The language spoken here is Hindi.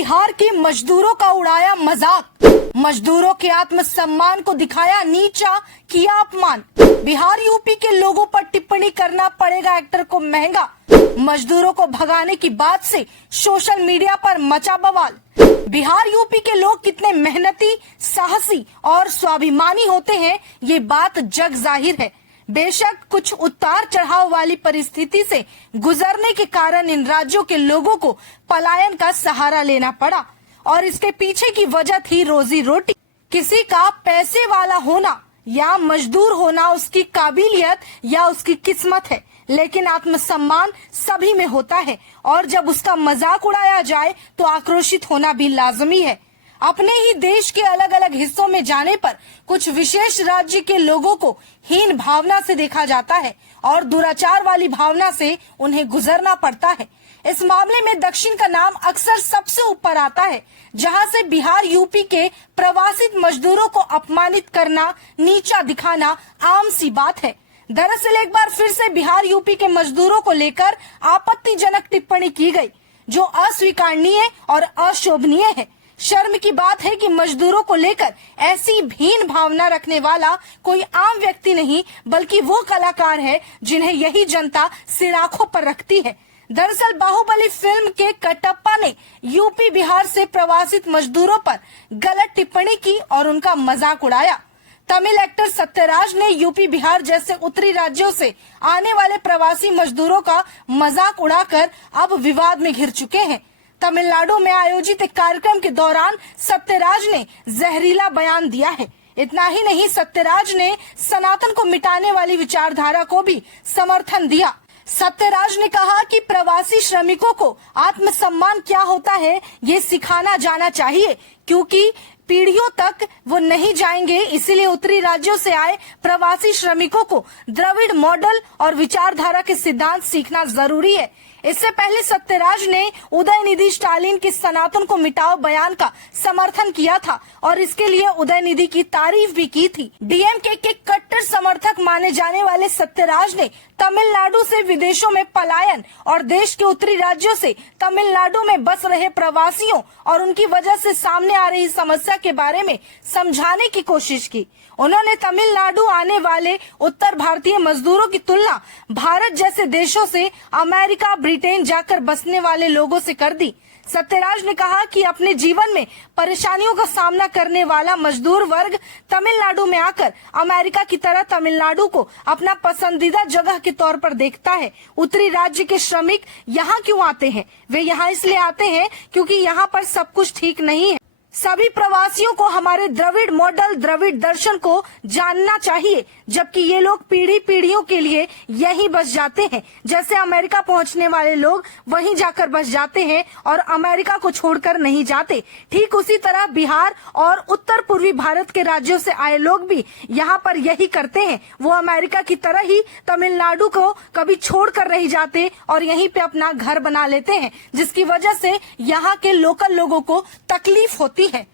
बिहार के मजदूरों का उड़ाया मजाक, मजदूरों के आत्मसम्मान को दिखाया नीचा, किया अपमान। बिहार यूपी के लोगों पर टिप्पणी करना पड़ेगा एक्टर को महंगा। मजदूरों को भगाने की बात से सोशल मीडिया पर मचा बवाल। बिहार यूपी के लोग कितने मेहनती, साहसी और स्वाभिमानी होते हैं, ये बात जग जाहिर है। बेशक कुछ उतार चढ़ाव वाली परिस्थिति से गुजरने के कारण इन राज्यों के लोगों को पलायन का सहारा लेना पड़ा और इसके पीछे की वजह थी रोजी रोटी। किसी का पैसे वाला होना या मजदूर होना उसकी काबिलियत या उसकी किस्मत है, लेकिन आत्मसम्मान सभी में होता है और जब उसका मजाक उड़ाया जाए तो आक्रोशित होना भी लाजमी है। अपने ही देश के अलग अलग हिस्सों में जाने पर कुछ विशेष राज्य के लोगों को हीन भावना से देखा जाता है और दुराचार वाली भावना से उन्हें गुजरना पड़ता है। इस मामले में दक्षिण का नाम अक्सर सबसे ऊपर आता है, जहां से बिहार यूपी के प्रवासित मजदूरों को अपमानित करना, नीचा दिखाना आम सी बात है। दरअसल एक बार फिर से बिहार यूपी के मजदूरों को लेकर आपत्तिजनक टिप्पणी की गई, जो अस्वीकारनीय और अशोभनीय है। शर्म की बात है कि मजदूरों को लेकर ऐसी भीन भावना रखने वाला कोई आम व्यक्ति नहीं, बल्कि वो कलाकार है जिन्हें यही जनता सिर आंखों पर रखती है। दरअसल बाहुबली फिल्म के कटप्पा ने यूपी बिहार से प्रवासित मजदूरों पर गलत टिप्पणी की और उनका मजाक उड़ाया। तमिल एक्टर सत्यराज ने यूपी बिहार जैसे उत्तरी राज्यों से आने वाले प्रवासी मजदूरों का मजाक उड़ाकर अब विवाद में घिर चुके हैं। तमिलनाडु में आयोजित एक कार्यक्रम के दौरान सत्यराज ने जहरीला बयान दिया है। इतना ही नहीं, सत्यराज ने सनातन को मिटाने वाली विचारधारा को भी समर्थन दिया। सत्यराज ने कहा कि प्रवासी श्रमिकों को आत्मसम्मान क्या होता है ये सिखाना जाना चाहिए, क्योंकि पीढ़ियों तक वो नहीं जाएंगे। इसीलिए उत्तरी राज्यों से आए प्रवासी श्रमिकों को द्रविड़ मॉडल और विचारधारा के सिद्धांत सीखना जरूरी है। इससे पहले सत्यराज ने उदयनिधि स्टालिन के सनातन को मिटाओ बयान का समर्थन किया था और इसके लिए उदयनिधि की तारीफ भी की थी। डीएमके के कट्टर समर्थक माने जाने वाले सत्यराज ने तमिलनाडु से विदेशों में पलायन और देश के उत्तरी राज्यों से तमिलनाडु में बस रहे प्रवासियों और उनकी वजह से सामने आ रही समस्या के बारे में समझाने की कोशिश की। उन्होंने तमिलनाडु आने वाले उत्तर भारतीय मजदूरों की तुलना भारत जैसे देशों से अमेरिका, ब्रिटेन जाकर बसने वाले लोगों से कर दी। सत्यराज ने कहा कि अपने जीवन में परेशानियों का सामना करने वाला मजदूर वर्ग तमिलनाडु में आकर अमेरिका की तरह तमिलनाडु को अपना पसंदीदा जगह के तौर पर देखता है। उत्तरी राज्य के श्रमिक यहाँ क्यों आते हैं? वे यहाँ इसलिए आते हैं क्योंकि यहाँ पर सब कुछ ठीक नहीं है। सभी प्रवासियों को हमारे द्रविड़ मॉडल, द्रविड़ दर्शन को जानना चाहिए, जबकि ये लोग पीढ़ी पीढ़ियों के लिए यहीं बस जाते हैं। जैसे अमेरिका पहुंचने वाले लोग वहीं जाकर बस जाते हैं और अमेरिका को छोड़कर नहीं जाते, ठीक उसी तरह बिहार और उत्तर पूर्वी भारत के राज्यों से आए लोग भी यहाँ पर यही करते हैं। वो अमेरिका की तरह ही तमिलनाडु को कभी छोड़कर नहीं जाते और यहीं पे अपना घर बना लेते हैं, जिसकी वजह से यहाँ के लोकल लोगों को तकलीफ होती है।